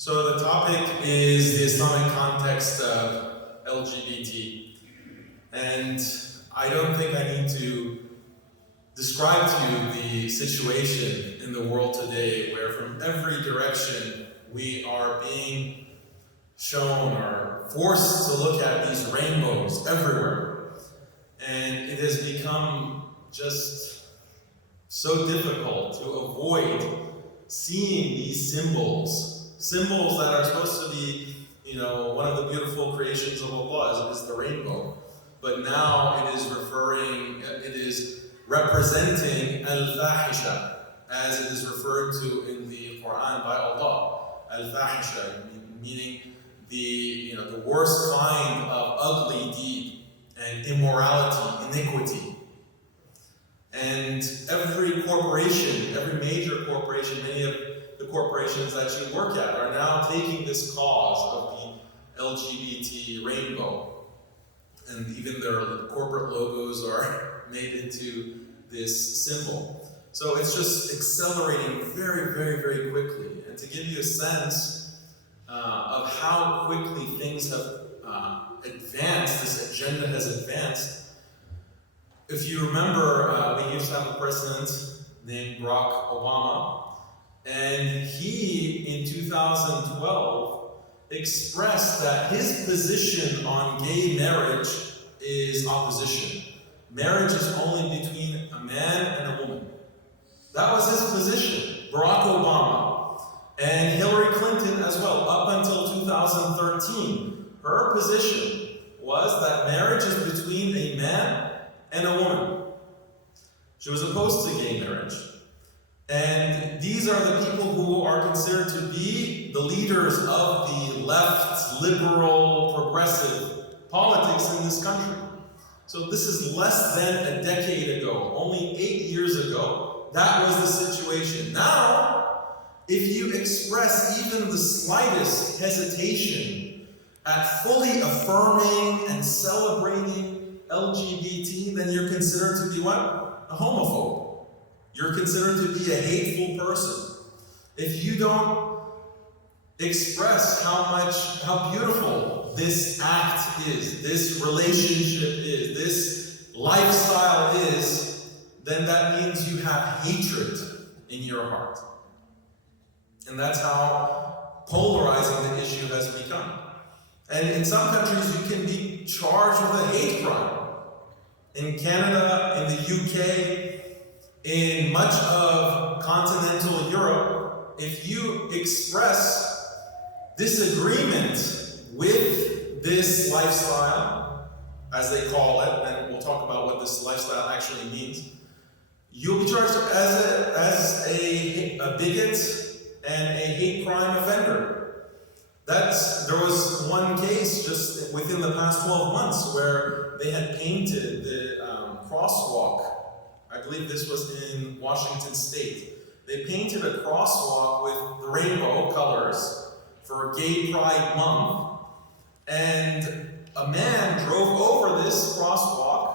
So the topic is the Islamic context of LGBT. And I don't think I need to describe to you the situation in the world today where from every direction we are being shown or forced to look at these rainbows everywhere. And it has become just so difficult to avoid seeing these symbols that are supposed to be, one of the beautiful creations of Allah is the rainbow. But now it is representing al-fahisha, as it is referred to in the Quran by Allah. Al-fahisha, meaning the worst kind of ugly deed and immorality, iniquity. And every corporation, every major corporation, many of the corporations that you work at are now taking this cause of the LGBT rainbow. And even their corporate logos are made into this symbol. So it's just accelerating very, very, very quickly. And to give you a sense of how quickly things have advanced, this agenda has advanced. If you remember, we used to have a president named Barack Obama, and he, in 2012, expressed that his position on gay marriage is opposition. Marriage is only between a man and a woman. That was his position. Barack Obama and Hillary Clinton as well, up until 2013, her position was that marriage is between a man and a woman. She was opposed to gay marriage. And these are the people who are considered to be the leaders of the left, liberal, progressive politics in this country. So this is less than a decade ago, only 8 years ago, that was the situation. Now, if you express even the slightest hesitation at fully affirming and celebrating LGBT, then you're considered to be what? A homophobe. You're considered to be a hateful person. If you don't express how beautiful this act is, this relationship is, this lifestyle is, then that means you have hatred in your heart. And that's how polarizing the issue has become. And in some countries you can be charged with a hate crime. In Canada, in the UK, in much of continental Europe, if you express disagreement with this lifestyle, as they call it, and we'll talk about what this lifestyle actually means, you'll be charged as a bigot and a hate crime offender. There was one case just within the past 12 months where they had painted the crosswalk. I believe this was in Washington State. They painted a crosswalk with the rainbow colors for Gay Pride Month. And a man drove over this crosswalk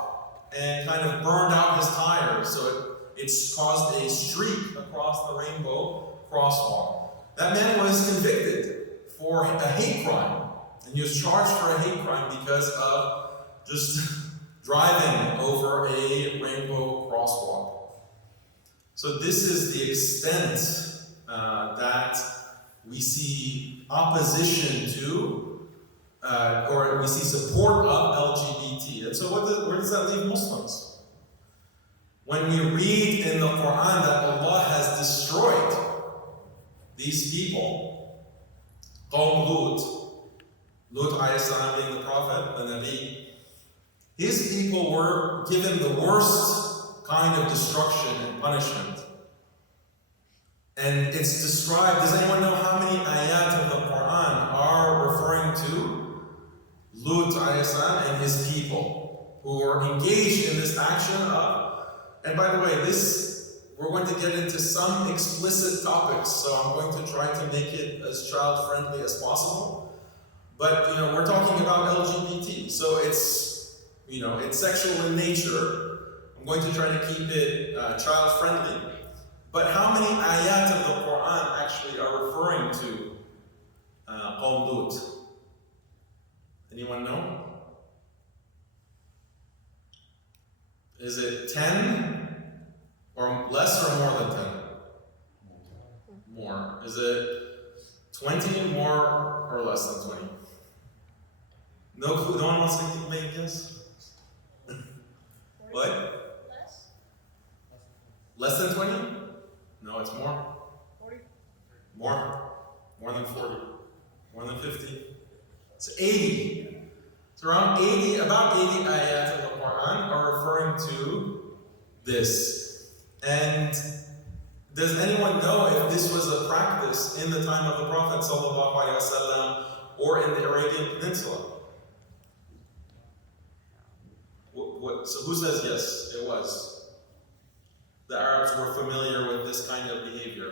and kind of burned out his tires. So it's caused a streak across the rainbow crosswalk. That man was convicted for a hate crime. And he was charged for a hate crime because of just driving over a rainbow crosswalk. So this is the extent that we see opposition to, or we see support of LGBT. And so where does that leave Muslims? When we read in the Quran that Allah has destroyed these people, Qawm Lut alayhi salam being the prophet, the Nabi, his people were given the worst kind of destruction and punishment. And it's described, does anyone know how many ayat of the Quran are referring to Lut alayhi salam and his people who were engaged in this action of, and by the way, we're going to get into some explicit topics, so I'm going to try to make it as child-friendly as possible. But we're talking about LGBT, so it's sexual in nature. I'm going to try to keep it child-friendly. But how many ayat of the Quran actually are referring to Qawm Lut? Anyone know? Is it 10 or less or more than 10? More. Is it 20 more or less than 20? No clue? No one wants to make a guess? What? Less than 20? No, it's more. 40? More. More than 40. More than 50. It's 80. It's around 80, about 80 ayat in the Quran are referring to this. And does anyone know if this was a practice in the time of the Prophet ﷺ or in the Arabian Peninsula? So who says yes, it was? The Arabs were familiar with this kind of behavior.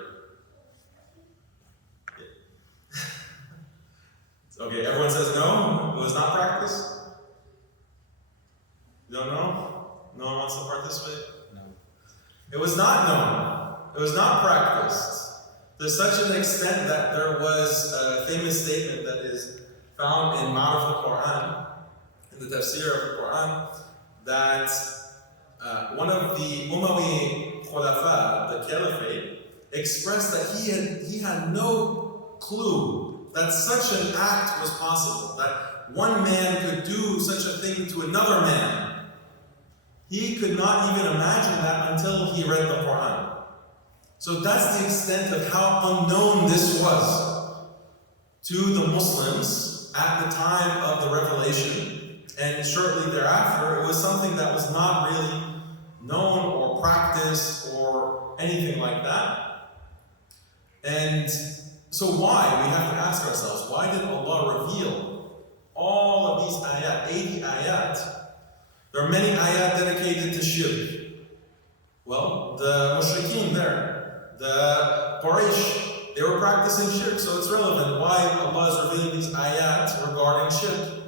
Okay, everyone says no, it was not practiced? You don't know? No one wants to participate? No. It was not known. It was not practiced. To such an extent that there was a famous statement that is found in Ma'arif al-Quran, in the tafsir of the Quran, that one of the Umayyad Khulafa, the Caliphate, expressed that he had no clue that such an act was possible, that one man could do such a thing to another man. He could not even imagine that until he read the Quran. So that's the extent of how unknown this was to the Muslims at the time of the revelation. And shortly thereafter, it was something that was not really known or practiced or anything like that. And so why? We have to ask ourselves, why did Allah reveal all of these ayat, 80 ayat? There are many ayat dedicated to shirk. Well, the mushrikeen there, the Quraysh, they were practicing shirk, so it's relevant why Allah is revealing these ayat regarding shirk.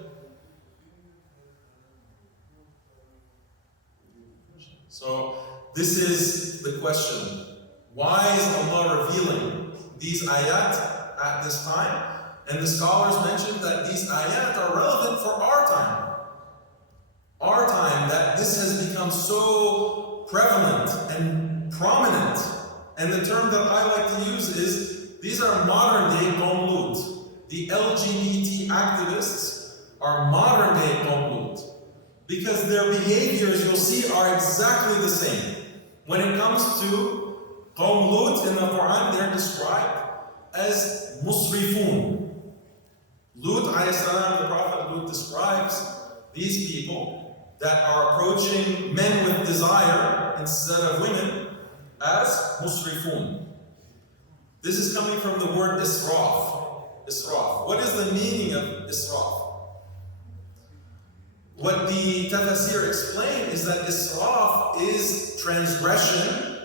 So this is the question. Why is Allah revealing these ayat at this time? And the scholars mentioned that these ayat are relevant for our time. Our time, that this has become so prevalent and prominent. And the term that I like to use is, these are modern day Qawm Lut. The LGBT activists are modern day Qawm Lut. Because their behaviors, you'll see, are exactly the same. When it comes to Qawm Lut in the Quran, they're described as musrifun. Lut alayhi salam, the Prophet Lut describes these people that are approaching men with desire instead of women as musrifun. This is coming from the word israf. Israf. What is the meaning of israf? What the tafsir explain is that israf is transgression,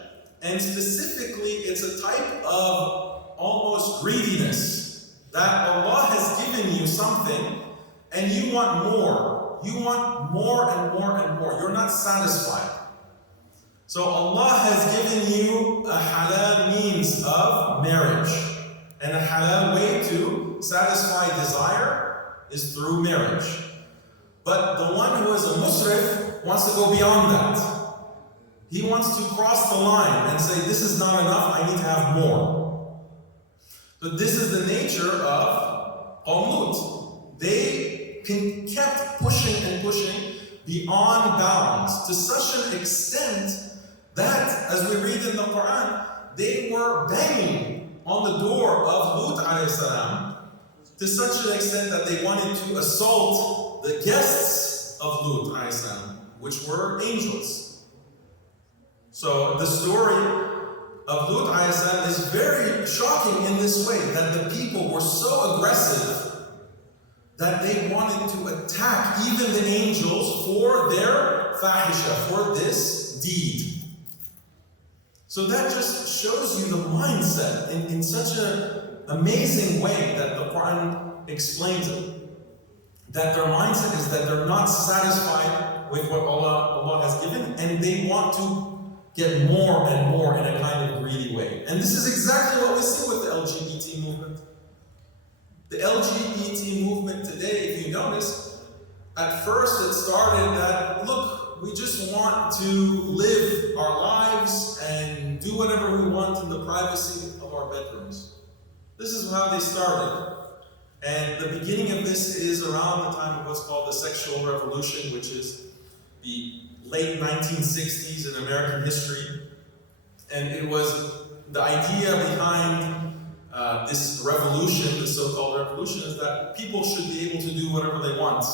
and specifically it's a type of almost greediness, that Allah has given you something and you want more. You want more and more and more. You're not satisfied. So Allah has given you a halal means of marriage, and a halal way to satisfy desire is through marriage. But the one who is a musrif wants to go beyond that. He wants to cross the line and say, this is not enough, I need to have more. But this is the nature of Qawm Lut. They kept pushing and pushing beyond bounds to such an extent that, as we read in the Quran, they were banging on the door of Lut alayhi salam to such an extent that they wanted to assault the guests of Lut alayhi salam, which were angels. So the story of Lut alayhi salam is very shocking in this way, that the people were so aggressive that they wanted to attack even the angels for their fahisha, for this deed. So that just shows you the mindset in such an amazing way that the Quran explains it. That their mindset is that they're not satisfied with what Allah has given, and they want to get more and more in a kind of greedy way. And this is exactly what we see with the LGBT movement. The LGBT movement today, if you notice, at first it started that, look, we just want to live our lives and do whatever we want in the privacy of our bedrooms. This is how they started. And the beginning of this is around the time of what's called the sexual revolution, which is the late 1960s in American history. And it was the idea behind this revolution, this so-called revolution, is that people should be able to do whatever they want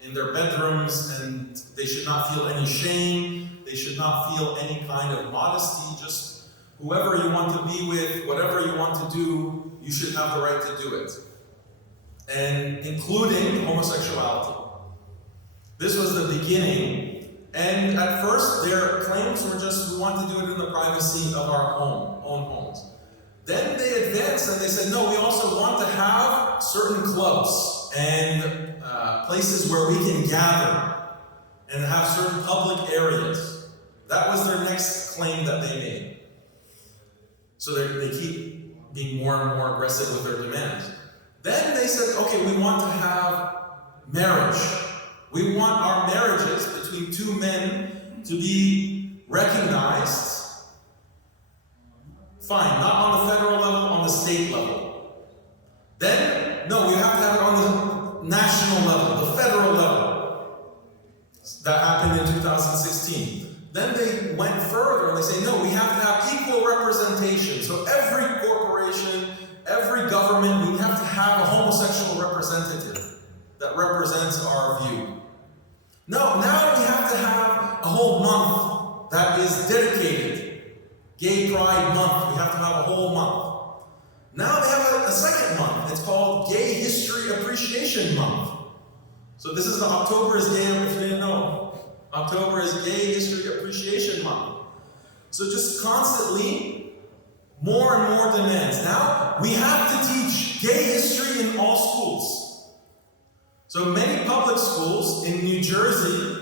in their bedrooms, and they should not feel any shame, they should not feel any kind of modesty. Just whoever you want to be with, whatever you want to do, you should have the right to do it. And including homosexuality. This was the beginning, and at first their claims were just, we want to do it in the privacy of our own homes. Then they advanced and they said, no, we also want to have certain clubs and places where we can gather and have certain public areas. That was their next claim that they made. So they keep being more and more aggressive with their demands. Then they said, okay, we want to have marriage. We want our marriages between two men to be recognized. Fine, not on the federal level, on the state level. Then, no, we have to have it on the national level, the federal level. That happened in 2016. Then they went further and they say, no, we have to have equal representation. So every corporation, every government, we have to have a homosexual representative that represents our view. No, now we have to have a whole month that is dedicated. Gay Pride Month, we have to have a whole month. Now they have a second month. It's called Gay History Appreciation Month. So this is October is gay, if you didn't know. October is Gay History Appreciation Month. So just constantly, more and more demands. Now, we have to teach gay history in all schools. So many public schools in New Jersey,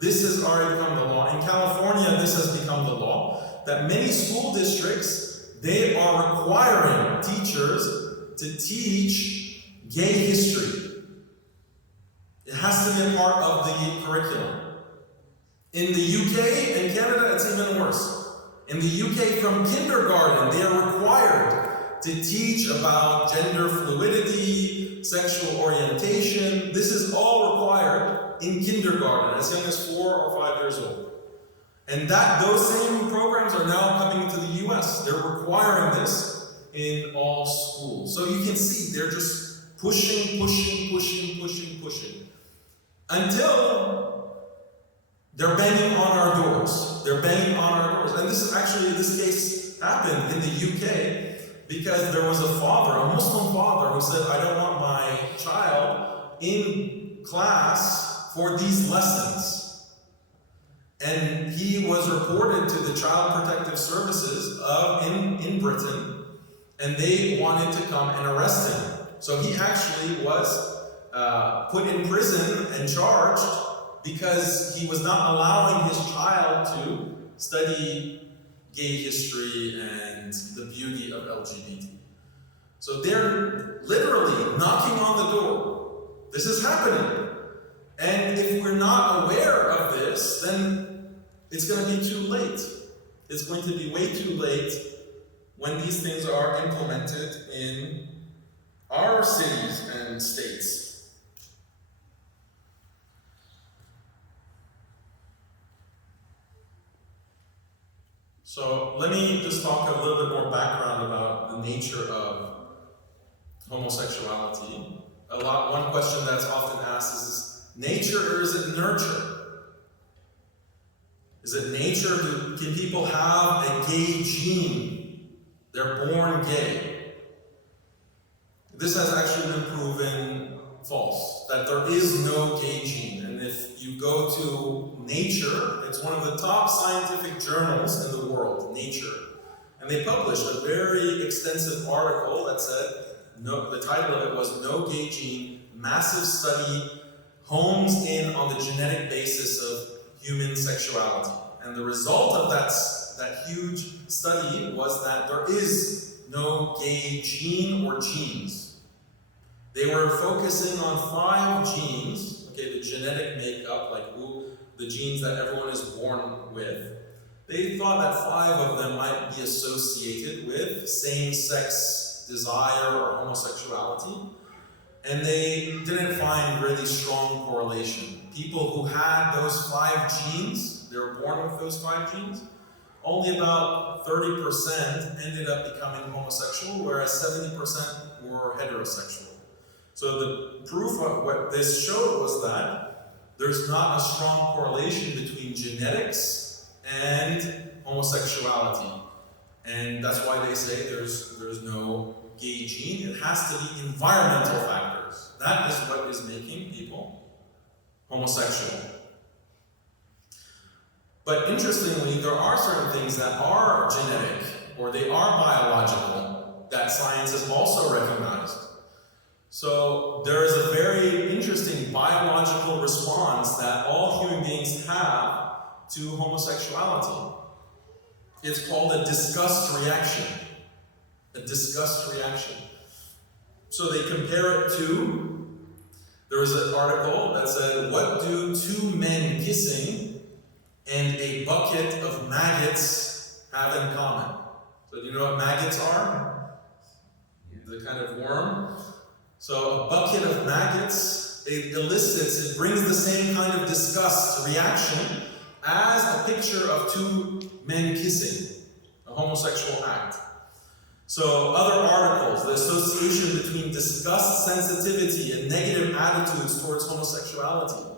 this has already become the law. In California, this has become the law. That many school districts, they are requiring teachers to teach gay history. It has to be a part of the curriculum. In the UK and Canada, it's even worse. In the UK, from kindergarten, they are required to teach about gender fluidity, sexual orientation. This is all required in kindergarten, as young as 4 or 5 years old. And those same programs are now coming to the US. They're requiring this in all schools. So you can see they're just pushing, until they're banging on our doors. They're banging on our doors. And this case happened in the UK because there was a father, a Muslim father, who said, I don't want my child in class for these lessons. And he was reported to the Child Protective Services in Britain, and they wanted to come and arrest him. So he actually was put in prison and charged because he was not allowing his child to study gay history and the beauty of LGBT. So they're literally knocking on the door. This is happening. And if we're not aware of this, then it's going to be too late. It's going to be way too late when these things are implemented in our cities and states. So let me just talk a little bit more background about the nature of homosexuality. One question that's often asked is nature or is it nurture? Is it nature? Can people have a gay gene? They're born gay. This has actually been proven false, that there is no gay gene. And if you go to Nature, it's one of the top scientific journals in the world, Nature. And they published a very extensive article that said, the title of it was No Gay Gene, Massive Study Homes in on the Genetic Basis of Human Sexuality. And the result of that huge study was that there is no gay gene or genes. They were focusing on 5 genes, okay, the genetic makeup, like the genes that everyone is born with. They thought that 5 of them might be associated with same-sex desire or homosexuality, and they didn't find really strong correlation. People who had those 5 genes, they were born with those 5 genes, only about 30% ended up becoming homosexual, whereas 70% were heterosexual. So the proof of what this showed was that there's not a strong correlation between genetics and homosexuality. And that's why they say there's no gay gene. It has to be environmental factors. That is what is making people homosexual. But interestingly, there are certain things that are genetic or they are biological that science has also recognized. So there is a very interesting biological response that all human beings have to homosexuality. It's called a disgust reaction. A disgust reaction. So they compare it to, there was an article that said, what do 2 men kissing and a bucket of maggots have in common? So do you know what maggots are? The kind of worm. So a bucket of maggots, it brings the same kind of disgust reaction as a picture of 2 men kissing, a homosexual act. So other articles, the association between disgust sensitivity and negative attitudes towards homosexuality.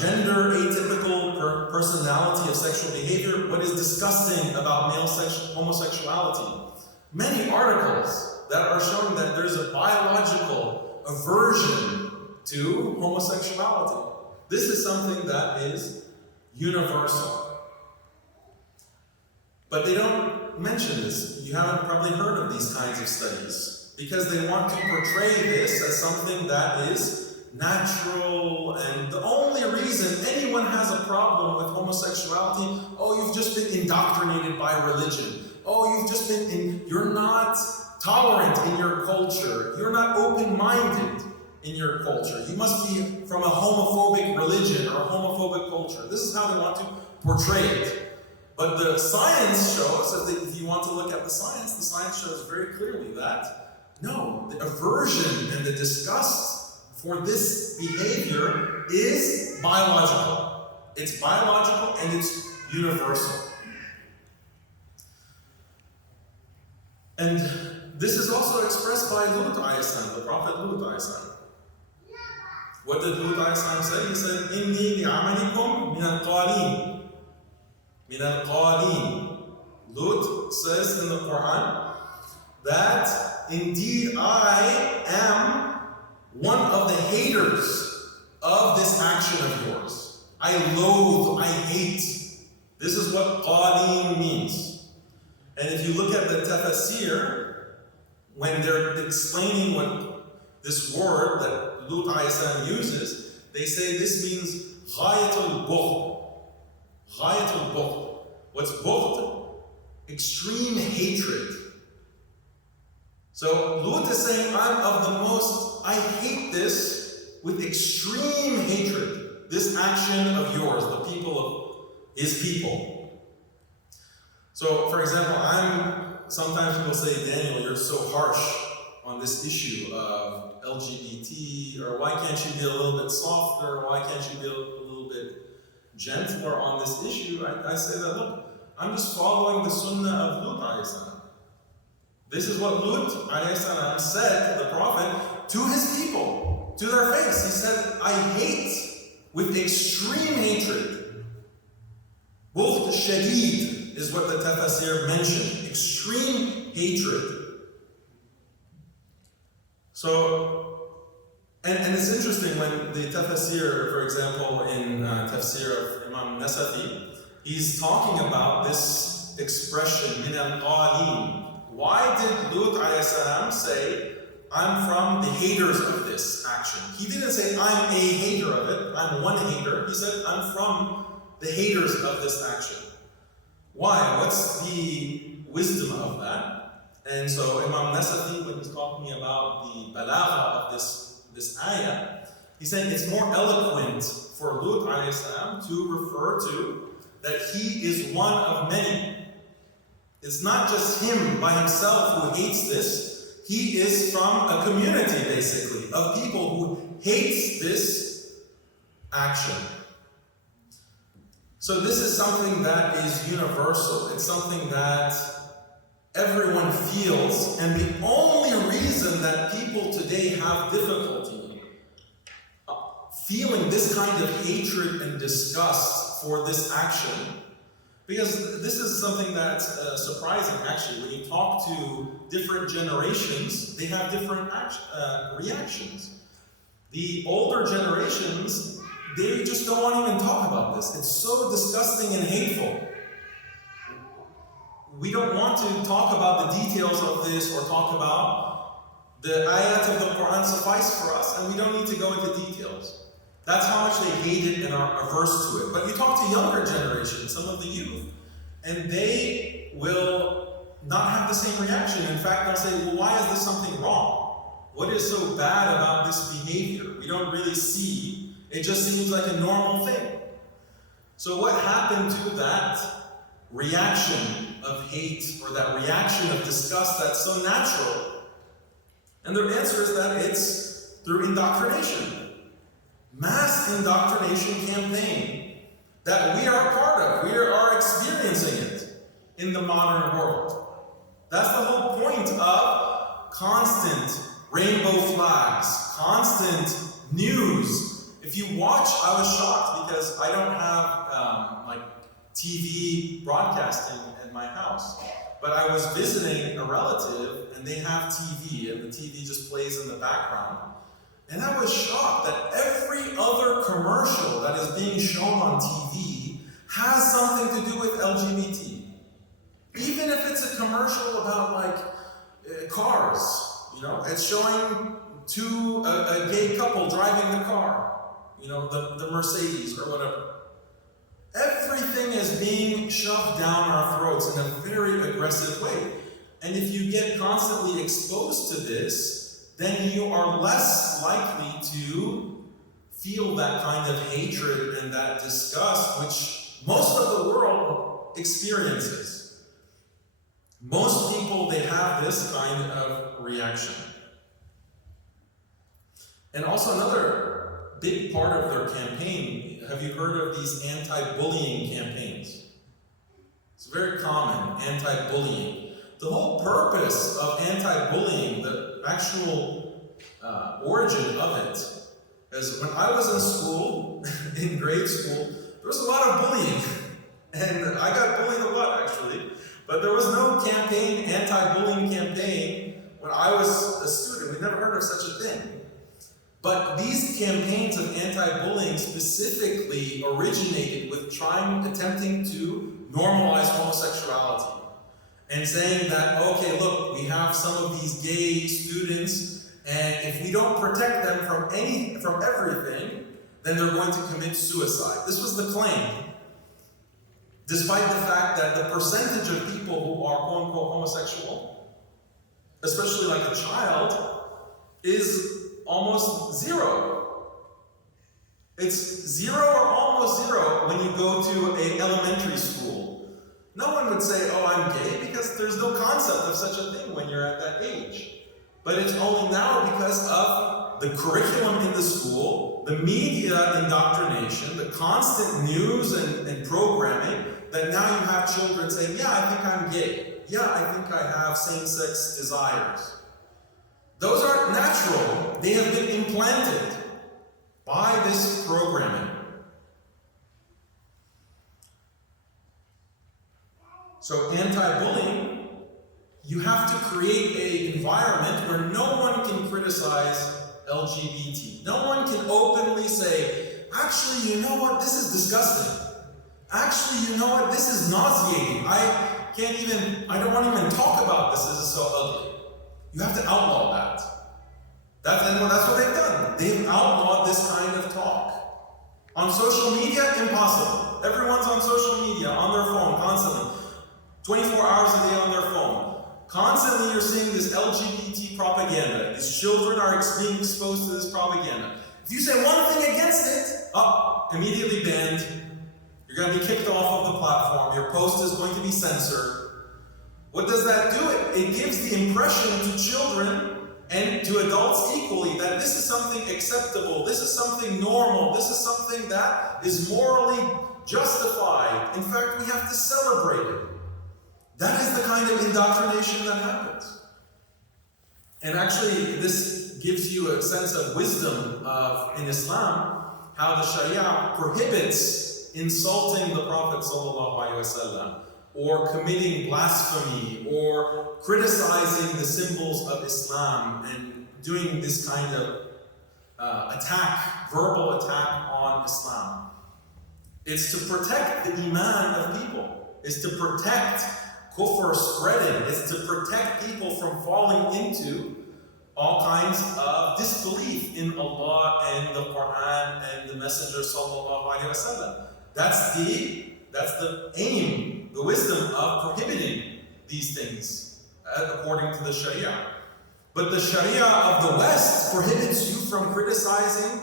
Gender atypical personality of sexual behavior, what is disgusting about male homosexuality. Many articles that are showing that there's a biological aversion to homosexuality. This is something that is universal. But they don't mention this. You haven't probably heard of these kinds of studies because they want to portray this as something that is natural, and the only reason anyone has a problem with homosexuality, oh, you've just been indoctrinated by religion. Oh, you're not tolerant in your culture. You're not open-minded in your culture. You must be from a homophobic religion or a homophobic culture. This is how they want to portray it. But the science shows, if you want to look at the science shows very clearly that, no, the aversion and the disgust for this behavior is biological. It's biological and it's universal. And this is also expressed by Lut alayhi, the prophet Lut alayhi. What did Lut alayhi say? He said, Inni li'amalikum min al-qalin. Min al-qalin. Lut says in the Quran that indeed I am one of the haters of this action of yours. I loathe, I hate. This is what qalin means. And if you look at the tafsir, when they're explaining what this word that Lut alayhi uses, they say this means ghayatul bughd. Ghayatul bughd. What's bughd? Extreme hatred. So Lut is saying, I hate this with extreme hatred. This action of yours, the people of his people. So, for example, sometimes people say, Daniel, you're so harsh on this issue of LGBT, or why can't you be a little bit softer, why can't you be a little bit gentler on this issue? I say that, look, I'm just following the sunnah of Lut alayhi. This is what Lut alayhi said to the Prophet, to his people, to their face. He said, I hate with extreme hatred. Bughd shadid is what the tafsir mentioned. Extreme hatred. So, and it's interesting when the tafsir, for example, in tafsir of Imam Nasafi, he's talking about this expression, min al-qalin. Why did Lut alayhi say, I'm from the haters of this action? He didn't say, I'm a hater of it, I'm one hater. He said, I'm from the haters of this action. Why? What's the wisdom of that? And so Imam Nasafi, when he's talking about the balagha of this ayah, he's saying it's more eloquent for Lut alayhi salam to refer to that he is one of many. It's not just him by himself who hates this. He is from a community, basically, of people who hate this action. So this is something that is universal. It's something that everyone feels, and the only reason that people today have difficulty feeling this kind of hatred and disgust for this action, because this is something that's surprising actually. When you talk to different generations, they have different reactions. The older generations, they just don't want to even talk about this. It's so disgusting and hateful. We don't want to talk about the details of this or talk about the ayat of the Quran suffice for us, and we don't need to go into details. That's how much they hate it and are averse to it. But you talk to younger generations, some of the youth, and they will not have the same reaction. In fact, they'll say, well, why is this something wrong? What is so bad about this behavior? We don't really see. It just seems like a normal thing. So what happened to that reaction of hate or that reaction of disgust that's so natural? And their answer is that it's through indoctrination. Mass indoctrination campaign that we are a part of. We are experiencing it in the modern world. That's the whole point of constant rainbow flags, constant news. If you watch, I was shocked because I don't have like TV broadcasting in my house. But I was visiting a relative and they have TV and the TV just plays in the background. And I was shocked that every other commercial that is being shown on TV has something to do with LGBT. Even if it's a commercial about like cars, you know, it's showing a gay couple driving the car, you know, the Mercedes or whatever. Everything is being shoved down our throats in a very aggressive way. And if you get constantly exposed to this, then you are less likely to feel that kind of hatred and that disgust which most of the world experiences. Most people, they have this kind of reaction. And also another big part of their campaign, have you heard of these anti-bullying campaigns? It's very common, anti-bullying. The whole purpose of anti-bullying, the actual origin of it, is when I was in school, in grade school, there was a lot of bullying. And I got bullied a lot, actually. But there was no campaign, anti-bullying campaign, when I was a student. We never heard of such a thing. But these campaigns of anti-bullying specifically originated with attempting to normalize homosexuality. And saying that, okay, look, we have some of these gay students, and if we don't protect them from everything, then they're going to commit suicide. This was the claim. Despite the fact that the percentage of people who are quote-unquote homosexual, especially like a child, is almost zero. It's zero or almost zero when you go to an elementary school. No one would say, oh, I'm gay, because there's no concept of such a thing when you're at that age. But it's only now because of the curriculum in the school, the media indoctrination, the constant news and programming, that now you have children saying, yeah, I think I'm gay. Yeah, I think I have same-sex desires. Those aren't natural. They have been implanted by this programming. So anti-bullying, you have to create an environment where no one can criticize LGBT. No one can openly say, actually, you know what, this is disgusting. Actually, you know what, this is nauseating. I don't want to even talk about this, this is so ugly. You have to outlaw that. That's what they've done. They've outlawed this kind of talk. On social media, impossible. Everyone's on social media, on their phone, constantly. 24 hours a day on their phone. Constantly you're seeing this LGBT propaganda. These children are being exposed to this propaganda. If you say one thing against it, immediately banned. You're going to be kicked off of the platform. Your post is going to be censored. What does that do? It gives the impression to children and to adults equally that this is something acceptable, this is something normal, this is something that is morally justified. In fact, we have to celebrate it. That is the kind of indoctrination that happens. And actually, this gives you a sense of wisdom in Islam, how the Sharia prohibits insulting the Prophet ﷺ, or committing blasphemy, or criticizing the symbols of Islam, and doing this kind of attack, verbal attack on Islam. It's to protect the iman of people. It's to protect kufr spreading. It's to protect people from falling into all kinds of disbelief in Allah and the Quran and the Messenger sallallahu alaihi wasallam. That's the aim, the wisdom of prohibiting these things according to the Sharia. But the Sharia of the West prohibits you from criticizing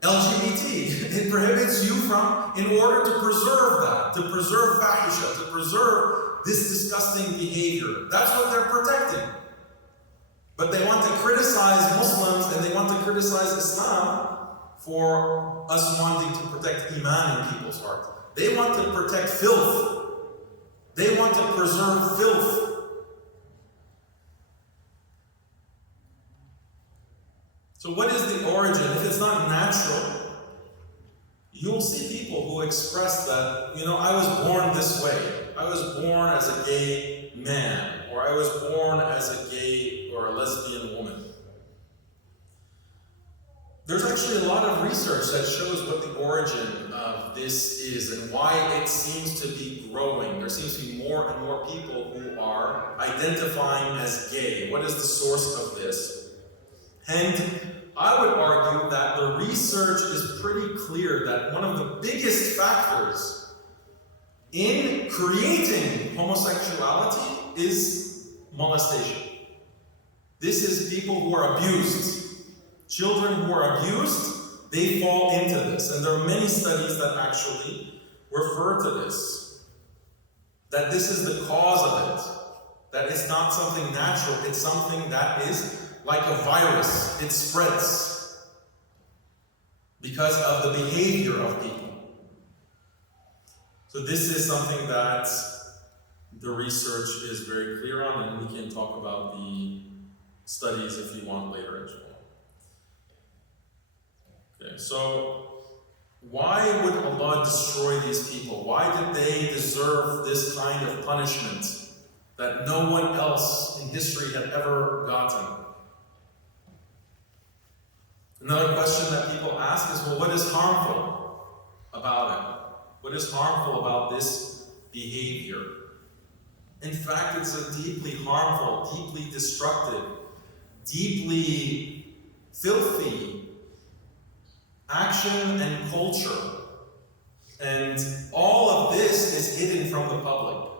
LGBT. It prohibits you from, in order to preserve that, to preserve fahisha, to preserve this disgusting behavior. That's what they're protecting. But they want to criticize Muslims and they want to criticize Islam for us wanting to protect iman in people's hearts. They want to protect filth. They want to preserve filth. So what is the origin? If it's not natural, you'll see people who express that, I was born this way. I was born as a gay man, or I was born as a gay or a lesbian woman. There's actually a lot of research that shows what the origin of this is and why it seems to be growing. There seems to be more and more people who are identifying as gay. What is the source of this? And I would argue that the research is pretty clear that one of the biggest factors in creating homosexuality is molestation. This is people who are abused. Children who are abused, they fall into this. And there are many studies that actually refer to this. That this is the cause of it. That it's not something natural, it's something that is like a virus. It spreads because of the behavior of people. So this is something that the research is very clear on, and we can talk about the studies if you want later as well. Okay, so why would Allah destroy these people? Why did they deserve this kind of punishment that no one else in history had ever gotten? Another question that people ask is, well, what is harmful about it? What is harmful about this behavior? In fact, it's a deeply harmful, deeply destructive, deeply filthy action and culture. And all of this is hidden from the public.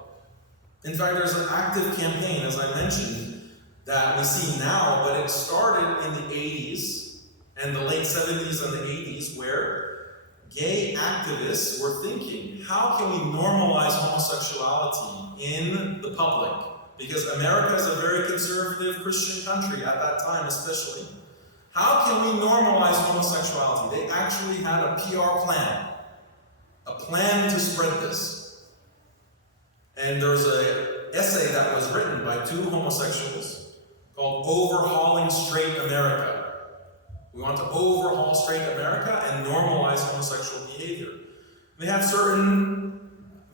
In fact, there's an active campaign, as I mentioned, that we see now, but it started in the 80s and the late 70s and the 80s, where gay activists were thinking, how can we normalize homosexuality in the public? Because America is a very conservative Christian country at that time, especially. How can we normalize homosexuality? They actually had a PR plan to spread this. And there's an essay that was written by two homosexuals called Overhauling Straight America. We want to overhaul straight America and normalize homosexual behavior. They have certain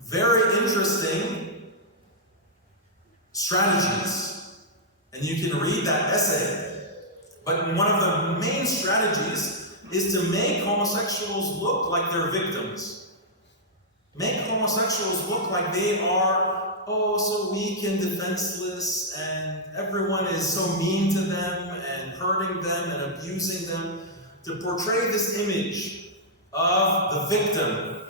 very interesting strategies, and you can read that essay. But one of the main strategies is to make homosexuals look like they're victims. Make homosexuals look like they are, so weak and defenseless, and everyone is so mean to them and hurting them and abusing them. To portray this image of the victim,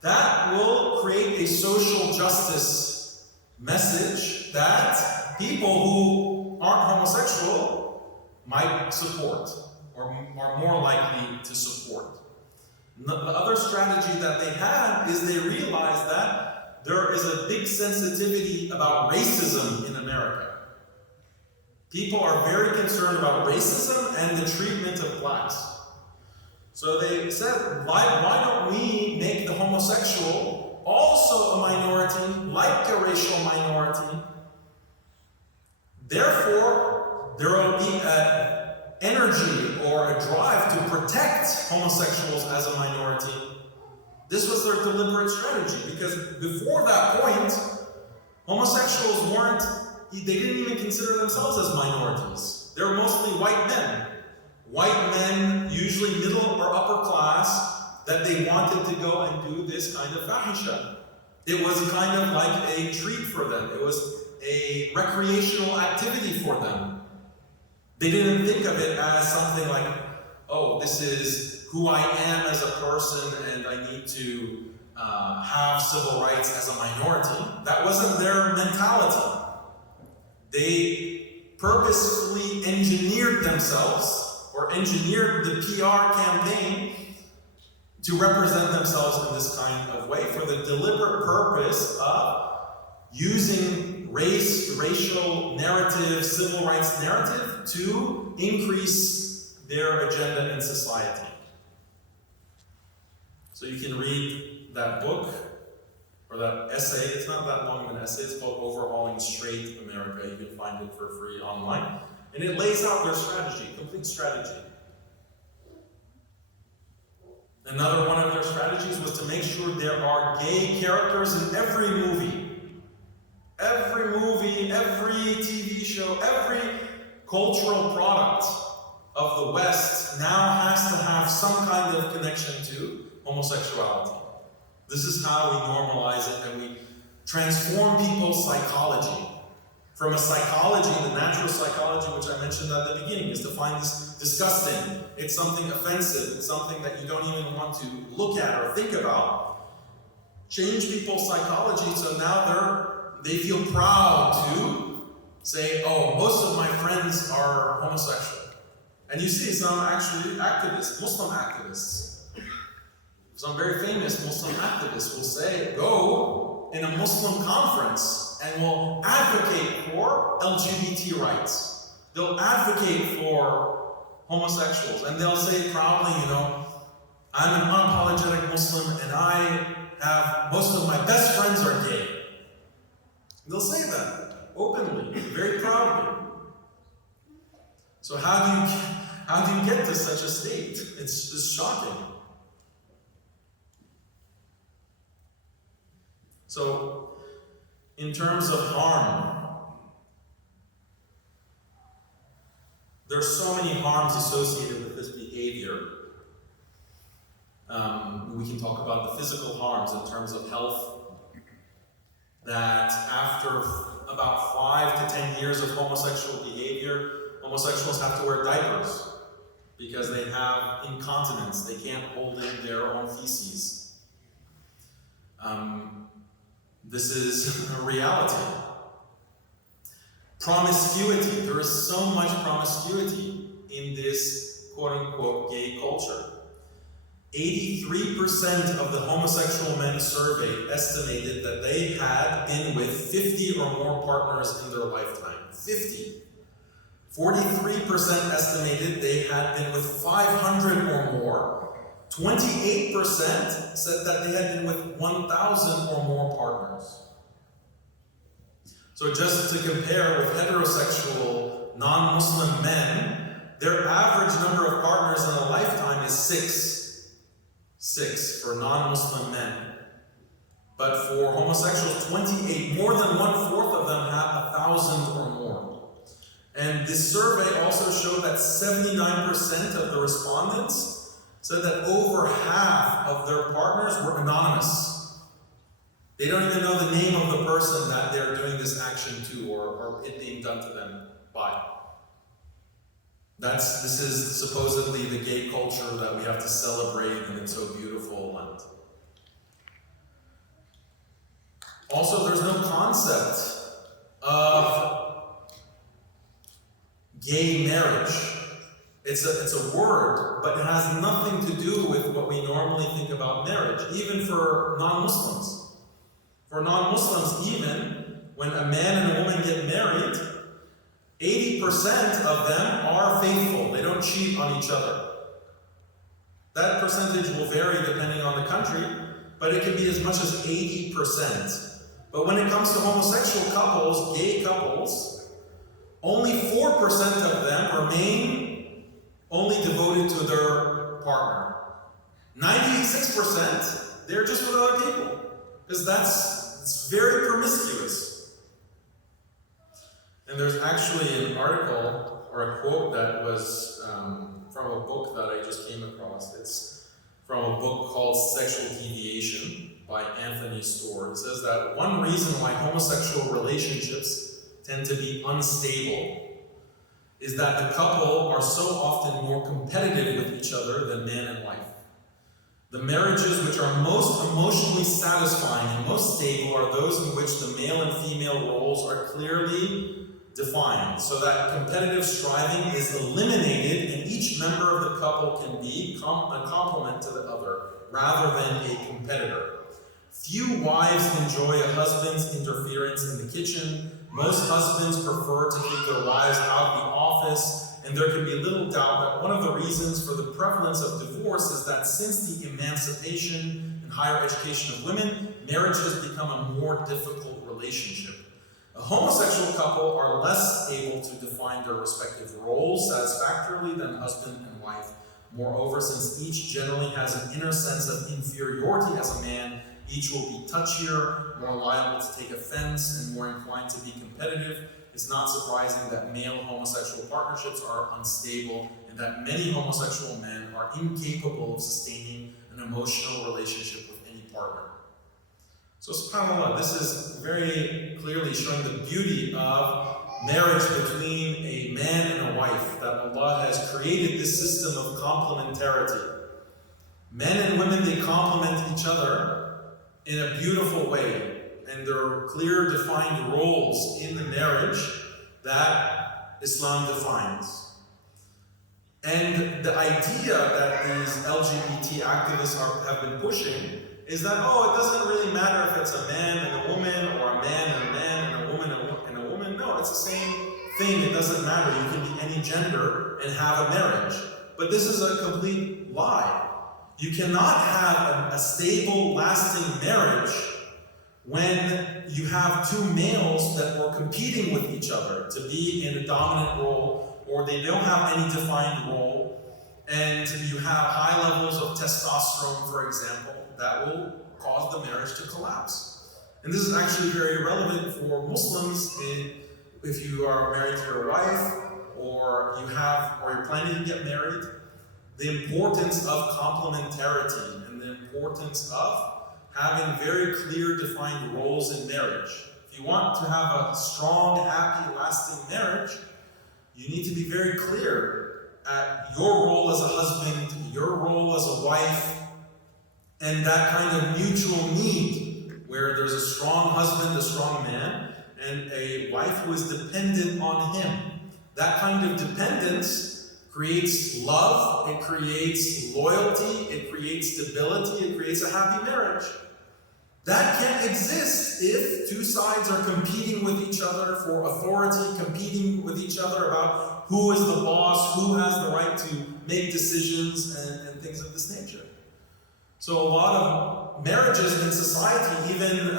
that will create a social justice message that people who aren't homosexual might support, or are more likely to support. The other strategy that they had is they realized that there is a big sensitivity about racism in America. People are very concerned about racism and the treatment of blacks. So they said, why don't we make the homosexual also a minority, like a racial minority? Therefore, there will be an energy or a drive to protect homosexuals as a minority. This was their deliberate strategy, because before that point, homosexuals they didn't even consider themselves as minorities. They were mostly white men. White men, usually middle or upper class, that they wanted to go and do this kind of fahisha. It was kind of like a treat for them. It was a recreational activity for them. They didn't think of it as something like, oh, this is who I am as a person and I need to have civil rights as a minority. That wasn't their mentality. They purposefully engineered themselves, or engineered the PR campaign to represent themselves in this kind of way for the deliberate purpose of using racial narrative, civil rights narrative to increase their agenda in society. So you can read that book, or that essay. It's not that long of an essay. It's called Overhauling Straight America. You can find it for free online. And it lays out their strategy, complete strategy. Another one of their strategies was to make sure there are gay characters in every movie. Every movie, every TV show, every cultural product of the West now has to have some kind of connection to homosexuality. This is how we normalize it, and we transform people's psychology. From a psychology, the natural psychology, which I mentioned at the beginning, is to find this disgusting. It's something offensive. It's something that you don't even want to look at or think about. Change people's psychology so now they feel proud to say, oh, most of my friends are homosexual. And you see some actually activists, Muslim activists. Some very famous Muslim activists will say, go in a Muslim conference and will advocate for LGBT rights. They'll advocate for homosexuals, and they'll say proudly, I'm an unapologetic Muslim and most of my best friends are gay. They'll say that openly, very proudly. So how do you get to such a state? It's just shocking. So, in terms of harm, there's so many harms associated with this behavior. We can talk about the physical harms in terms of health, that after about 5 to 10 years of homosexual behavior, homosexuals have to wear diapers because they have incontinence. They can't hold in their own feces. This is a reality. Promiscuity. There is so much promiscuity in this quote-unquote gay culture. 83% of the homosexual men surveyed estimated that they had been with 50 or more partners in their lifetime. 50. 43% estimated they had been with 500 or more. 28% said that they had been with 1,000 or more partners. So just to compare with heterosexual non-Muslim men, their average number of partners in a lifetime is 6. 6 for non-Muslim men. But for homosexuals, 28. More than 1/4 of them have 1,000 or more. And this survey also showed that 79% of the respondents said that over half of their partners were anonymous. They don't even know the name of the person that they're doing this action to or it being done to them by. This is supposedly the gay culture that we have to celebrate, and it's so beautiful. And also, there's no concept of gay marriage. It's a word, but it has nothing to do with what we normally think about marriage, even for non-Muslims. For non-Muslims, even when a man and a woman get married, 80% of them are faithful. They don't cheat on each other. That percentage will vary depending on the country, but it can be as much as 80%. But when it comes to homosexual couples, gay couples, only 4% of them remain only devoted to their partner. 96%, they're just with other people. Because it's very promiscuous. And there's actually an article or a quote that was from a book that I just came across. It's from a book called Sexual Deviation by Anthony Storr. It says that one reason why homosexual relationships tend to be unstable is that the couple are so often more competitive with each other than man and wife. The marriages which are most emotionally satisfying and most stable are those in which the male and female roles are clearly defined, so that competitive striving is eliminated and each member of the couple can be a complement to the other, rather than a competitor. Few wives enjoy a husband's interference in the kitchen. Most husbands prefer to keep their wives out of the office, and there can be little doubt that one of the reasons for the prevalence of divorce is that since the emancipation and higher education of women, marriage has become a more difficult relationship. A homosexual couple are less able to define their respective roles satisfactorily than husband and wife. Moreover, since each generally has an inner sense of inferiority as a man, each will be touchier, more liable to take offense, and more inclined to be competitive. It's not surprising that male homosexual partnerships are unstable and that many homosexual men are incapable of sustaining an emotional relationship with any partner. So subhanAllah, this is very clearly showing the beauty of marriage between a man and a wife, that Allah has created this system of complementarity. Men and women, they complement each other in a beautiful way, and there are clear defined roles in the marriage that Islam defines. And the idea that these LGBT activists have been pushing is that, it doesn't really matter if it's a man and a woman, or a man and a man and a woman and a woman. No, it's the same thing. It doesn't matter. You can be any gender and have a marriage. But this is a complete lie. You cannot have a stable, lasting marriage when you have two males that are competing with each other to be in a dominant role, or they don't have any defined role, and you have high levels of testosterone, for example, that will cause the marriage to collapse. And this is actually very relevant for Muslims if you are married to your wife, or you're planning to get married. The importance of complementarity and the importance of having very clear defined roles in marriage. If you want to have a strong, happy, lasting marriage, you need to be very clear at your role as a husband, your role as a wife, and that kind of mutual need where there's a strong husband, a strong man, and a wife who is dependent on him. That kind of dependence creates love, it creates loyalty, it creates stability, it creates a happy marriage. That can't exist if two sides are competing with each other for authority, competing with each other about who is the boss, who has the right to make decisions, and things of this nature. So a lot of marriages in society, even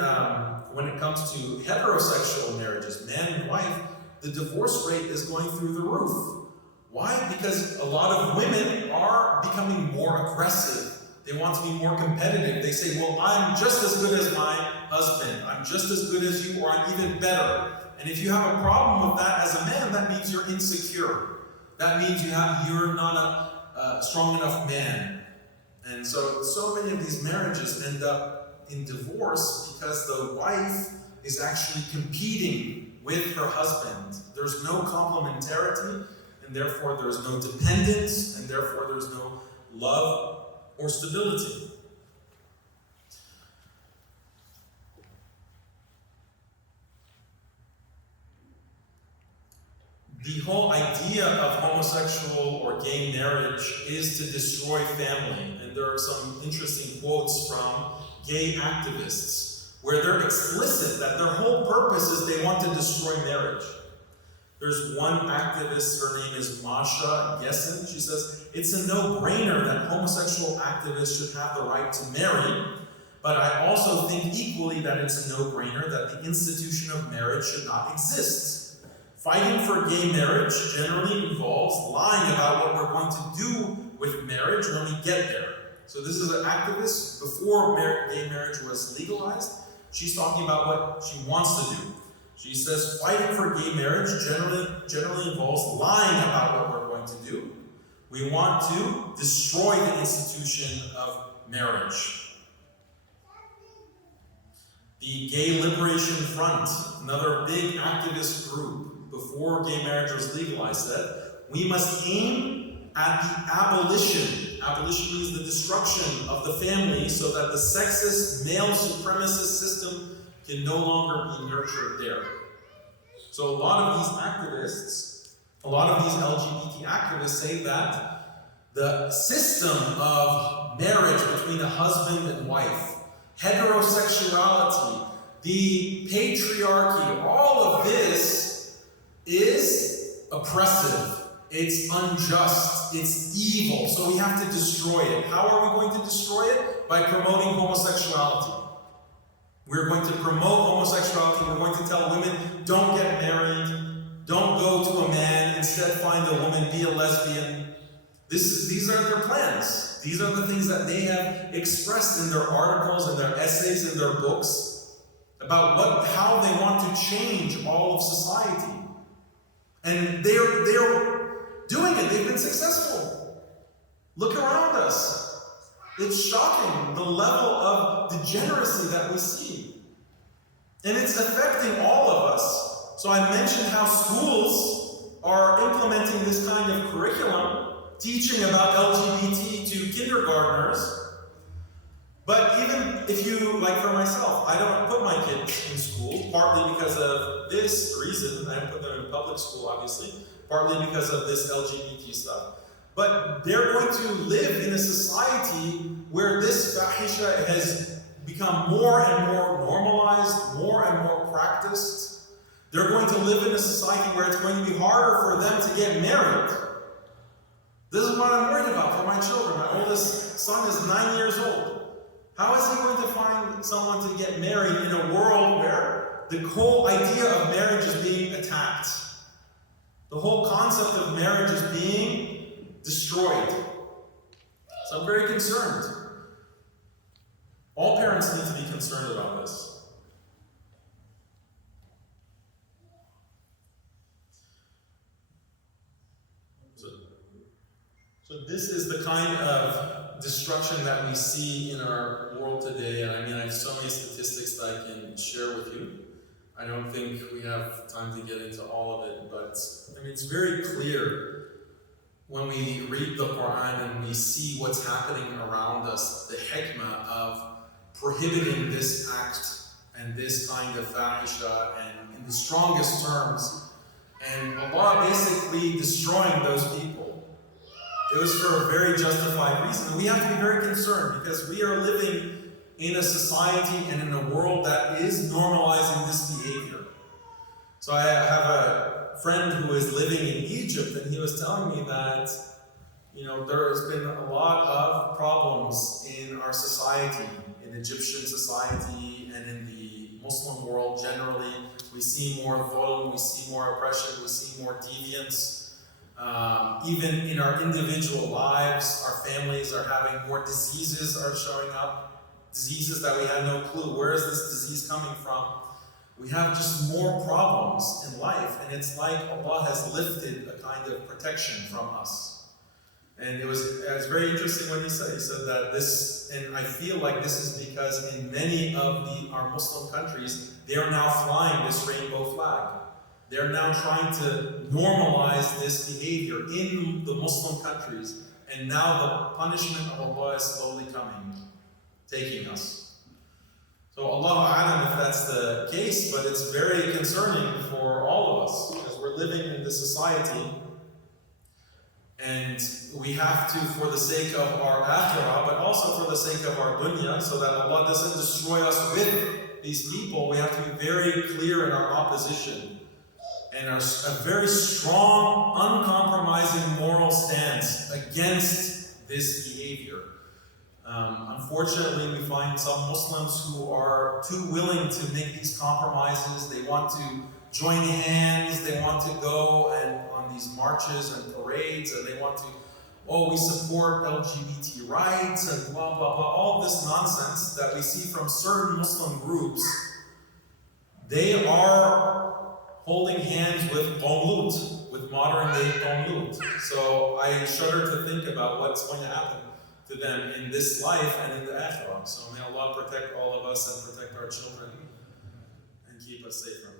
when it comes to heterosexual marriages, man and wife, the divorce rate is going through the roof. Why? Because a lot of women are becoming more aggressive. They want to be more competitive. They say, well, I'm just as good as my husband. I'm just as good as you, or I'm even better. And if you have a problem with that as a man, that means you're insecure. That means you're not a strong enough man. And so many of these marriages end up in divorce because the wife is actually competing with her husband. There's no complementarity, and therefore there's no dependence, and therefore there's no love or stability. the whole idea of homosexual or gay marriage is to destroy family. And there are some interesting quotes from gay activists where they're explicit that their whole purpose is they want to destroy marriage. There's one activist, her name is Masha Gessen. She says, it's a no-brainer that homosexual activists should have the right to marry, but I also think equally that it's a no-brainer that the institution of marriage should not exist. Fighting for gay marriage generally involves lying about what we're going to do with marriage when we get there. So this is an activist before gay marriage was legalized. She's talking about what she wants to do. She says fighting for gay marriage generally involves lying about what we're going to do. We want to destroy the institution of marriage. The Gay Liberation Front, another big activist group before gay marriage was legalized, said, we must aim at the abolition. Abolition means the destruction of the family so that the sexist, male supremacist system can no longer be nurtured there. So a lot of these activists, a lot of these LGBT activists say that the system of marriage between a husband and wife, heterosexuality, the patriarchy, all of this is oppressive, it's unjust, it's evil, so we have to destroy it. How are we going to destroy it? By promoting homosexuality. We're going to promote homosexuality, we're going to tell women, don't get married, don't go to a man, instead find a woman, be a lesbian. These are their plans. These are the things that they have expressed in their articles, in their essays, in their books, about how they want to change all of society. And they're doing it. They've been successful. Look around us. It's shocking the level of degeneracy that we see. And it's affecting all of us. So I mentioned how schools are implementing this kind of curriculum, teaching about LGBT to kindergartners. But even if you, like for myself, I don't put my kids in school, partly because of this reason. I don't put them in public school, obviously, partly because of this LGBT stuff. But they're going to live in a society where this fahisha has become more and more normalized, more and more practiced. They're going to live in a society where it's going to be harder for them to get married. This is what I'm worried about for my children. My oldest son is 9 years old. How is he going to find someone to get married in a world where the whole idea of marriage is being attacked? The whole concept of marriage is being destroyed. So I'm very concerned. All parents need to be concerned about this. So this is the kind of destruction that we see in our world today. And I mean, I have so many statistics that I can share with you. I don't think we have time to get into all of it, but I mean, it's very clear when we read the Quran and we see what's happening around us, the hikmah of prohibiting this act and this kind of fahisha, and in the strongest terms, and Allah basically destroying those people. It was for a very justified reason. We have to be very concerned because we are living in a society and in a world that is normalizing this behavior. So I have a friend who is living in Egypt, and he was telling me that, there has been a lot of problems in our society, in Egyptian society and in the Muslim world generally. We see more dhulm, we see more oppression, we see more deviance. Even in our individual lives, our families are having more diseases are showing up, diseases that we had no clue. Where is this disease coming from? We have just more problems in life, and it's like Allah has lifted a kind of protection from us. And it was very interesting what he said. He said that this, and I feel like this is because in many of our Muslim countries, they are now flying this rainbow flag. They're now trying to normalize this behavior in the Muslim countries, and now the punishment of Allah is slowly coming, taking us. So Allahu A'lam if that's the case, but it's very concerning for all of us, because we're living in this society, and we have to, for the sake of our akhirah, but also for the sake of our dunya, so that Allah doesn't destroy us with these people, we have to be very clear in our opposition and a very strong, uncompromising moral stance against this behavior. Unfortunately, we find some Muslims who are too willing to make these compromises. They want to join hands, they want to go and on these marches and parades, and they want to, oh, we support LGBT rights and blah, blah, blah. All this nonsense that we see from certain Muslim groups, they are holding hands with Qawmlut, with modern day Qawmlut. So I shudder to think about what's going to happen to them in this life and in the akhirah. So may Allah protect all of us and protect our children and keep us safe from